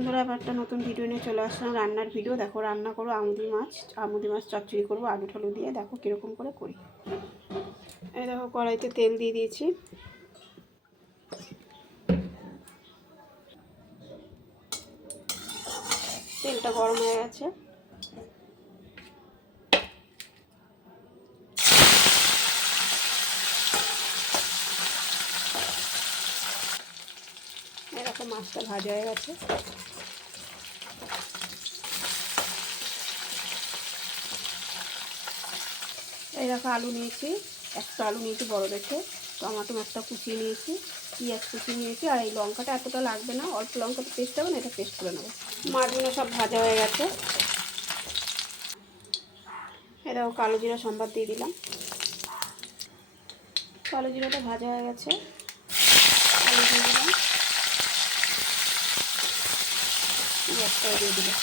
বন্ধুরা, আবার একটা নতুন ভিডিও নিয়ে চলে আসলাম, রান্নার ভিডিও। দেখো, রান্না করবো আমুদি মাছ চচ্চড়ি করবো আলু ঠালু দিয়ে। দেখো কীরকম করে করি। এই দেখো, কড়াইতে তেল দিয়ে দিয়েছি। তেলটা গরম হয়ে গেছে। এরকম মাছটা ভাজা হয়ে গেছে। এই দেখো, আলু নিয়েছি, একটা আলু নিয়েছি বড় দেখে। টমাটো একটা কুচিয়ে নিয়েছি, পেঁয়াজ কুচিয়ে নিয়েছি। আর এই লঙ্কাটা এতটা লাগবে না, অল্প লঙ্কাটা পেস্ট হবে না, এটা পেস্ট করে নেবো। মাছগুলো সব ভাজা হয়ে গেছে। এই দেখো, কালো জিরা সম্বাদ দিয়ে দিলাম। কালো জিরাটা ভাজা হয়ে গেছে, আলু দিয়ে দিলাম, পেঁয়াজটাও দিয়ে দিলাম,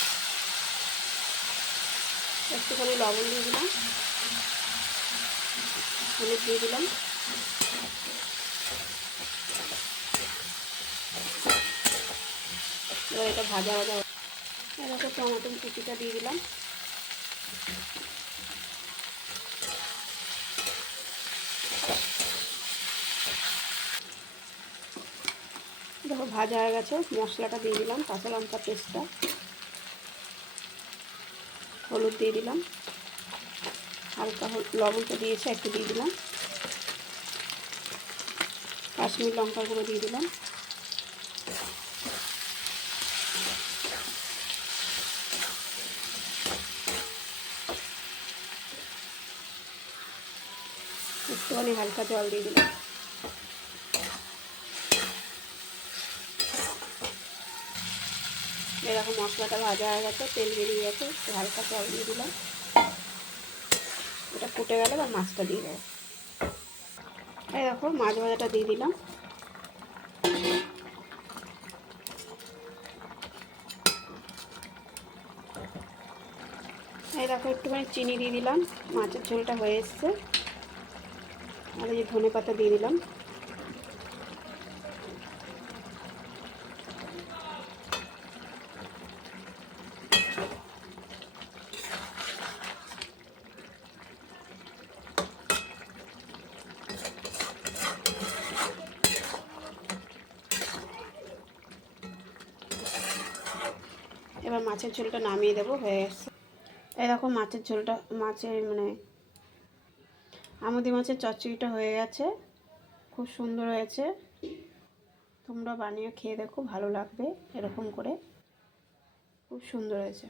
একটুখানি লবণ দিয়ে দিলাম, হলুদ দিয়ে দিলাম। এবার এটা ভাজা ভাজা। এরকম টমেটো কুচিটা দিয়ে দিলাম। দেখো ভাজা হয়ে গেছে। মশলাটা দিয়ে দিলাম, কাঁচা লঙ্কা পেস্টটা, হলুদ দিয়ে দিলাম, হালকা লবণটা দিয়েছে একটু দিয়ে দিলাম, কাশ্মীর লঙ্কার গুঁড়ো দিয়ে দিলাম, একটুখানি হালকা জল দিয়ে দিলাম। এরকম মশলাটা ভাজা হয়ে গেছে, তেল বেরিয়ে গেছে, একটু হালকা জল দিয়ে দিলাম। এটা ফুটে গেলে বা মাছটা দিয়ে দেবো। এই দেখো, মাছ ভাজাটা দিয়ে দিলাম। এই দেখো, একটুখানি চিনি দিয়ে দিলাম। মাছের ঝোলটা হয়ে এসছে। আর এই ধনে পাতা দিয়ে দিলাম। এবার মাছের ঝোলটা নামিয়ে দেবো, হয়ে গেছে। এই দেখো, মাছের ঝোলটা আমুদি মাছের চচ্চড়িটা হয়ে গেছে। খুব সুন্দর হয়েছে। তোমরা বানিয়ে খেয়ে দেখো, ভালো লাগবে। এরকম করে খুব সুন্দর হয়েছে।